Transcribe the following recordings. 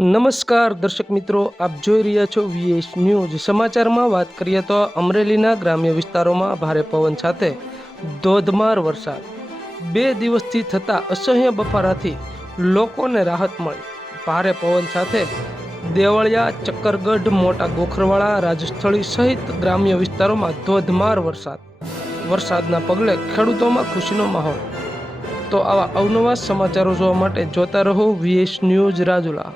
નમસ્કાર દર્શક મિત્રો, આપ જોઈ રહ્યા છો વીએસ ન્યૂઝ સમાચારમાં વાત કરીએ તો અમરેલીના ગ્રામ્ય વિસ્તારોમાં ભારે પવન સાથે ધોધમાર વરસાદ. બે દિવસથી થતા અસહ્ય બફારાથી લોકોને રાહત મળી. ભારે પવન સાથે દેવળિયા, ચક્કરગઢ, મોટા ગોખરવાળા રાજસ્થળી સહિત ગ્રામ્ય વિસ્તારોમાં ધોધમાર વરસાદ. વરસાદના પગલે ખેડૂતોમાં ખુશીનો માહોલ. તો આવા અવનવા સમાચારો જોવા માટે જોતા રહો VS news Rajula.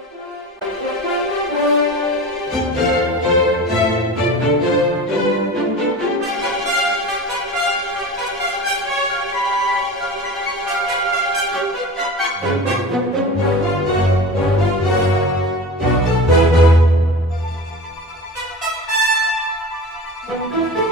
thank you.